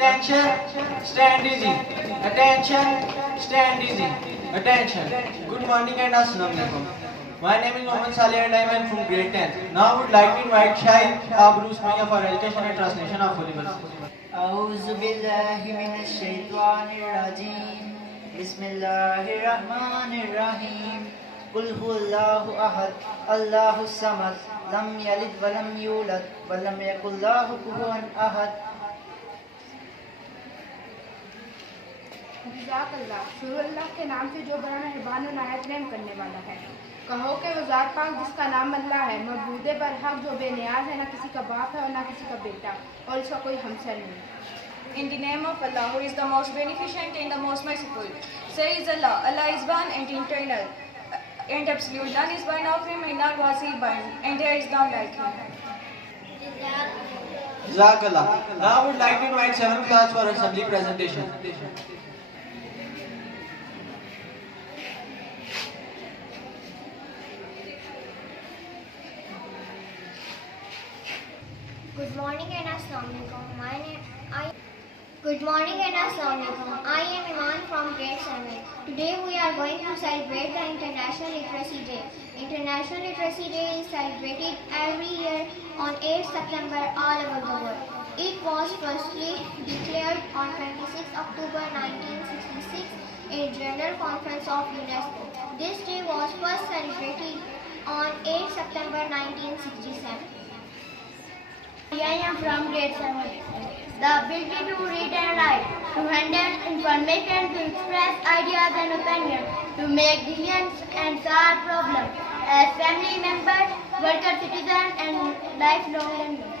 Attention, stand easy. Attention, stand easy. Attention. Good morning and Assalamu alaikum. My name is Mohammed Saleh and I am from grade 10. Now I would like to invite Shahid Abru Usmania for education and translation of Holy Verse. أعوذ بالله من الشيطان الرجيم بسم الله الرحمن الرحيم قل هو الله أحد الله الصمد لم يلد ولم يولد ولم يكن له كفوا أحد जज़ाकल्लाह। शुरू अल्लाह के नाम से जो बड़ा मेहरबान और नायत रहम करने वाला है। कहो कि वो ज़ात पाक जिसका नाम अल्लाह है, मबूदे पर हक जो बेनियाज है, ना किसी का बाप है और ना किसी का बेटा, और इसका कोई हमसर नहीं। In the name of Allah, who is the most beneficent and the most merciful. Says Allah, Allah is one and eternal, and absolute. None is one of him, and none was he born, and there is none like him. Jazakallah. Now I would like to invite 7th class for assembly presentation. Good morning and Assalamu alaikum. Good morning and Assalamu alaikum. I am Iman from grade 7. Today we are going to celebrate the International Literacy Day. International Literacy Day is celebrated every year on 8 September all over the world. It was firstly declared on 26 October 1966 in General Conference of UNESCO. This day was first celebrated on 8 September 1967. I am from grade 7. The ability to read and write, to handle information, to express ideas and opinions, to make decisions and solve problems as family members, worker citizens and lifelong learners.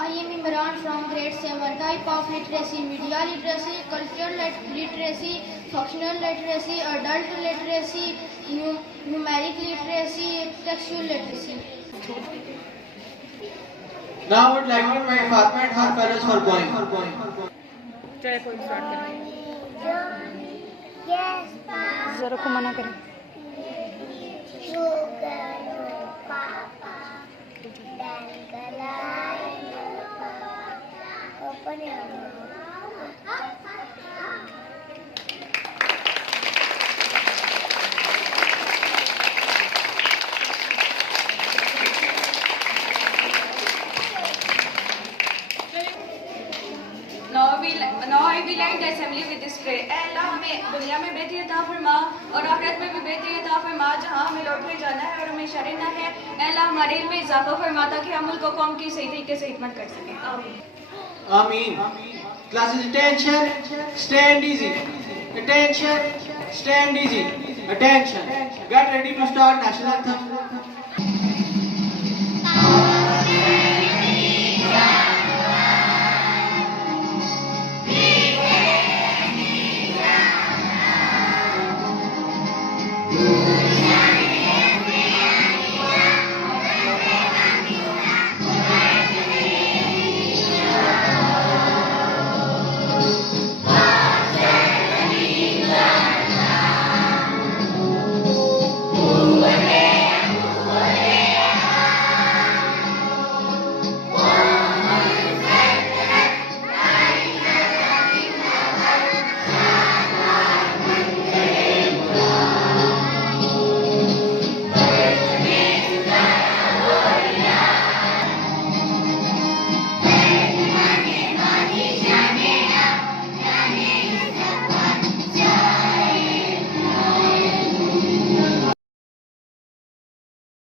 I am Imran from grade 7. Type of literacy: media literacy, cultural literacy, functional literacy, adult literacy, numeric literacy, textual literacy. Now I would like to invite Fatma and her parents for poem. चले कोई start करें। ज़रा को मना करें। Now I will end the assembly with this prayer. ऐ अल्लाह हमें दुनिया में बेहतरी अता फरमा और आखिरत में भी बेहतरी अता फरमा, जहाँ हमें लौट के जाना है और हमें शर ना है। ऐ अल्लाह हमारे इल्म में इजाफा फरमा ताकि हम मुल्क को कौम की सही तरीके से खिदमत कर सकें। आमीन। Ameen. Classes, attention, stand easy. Attention, stand easy. Attention. Get ready to start national anthem.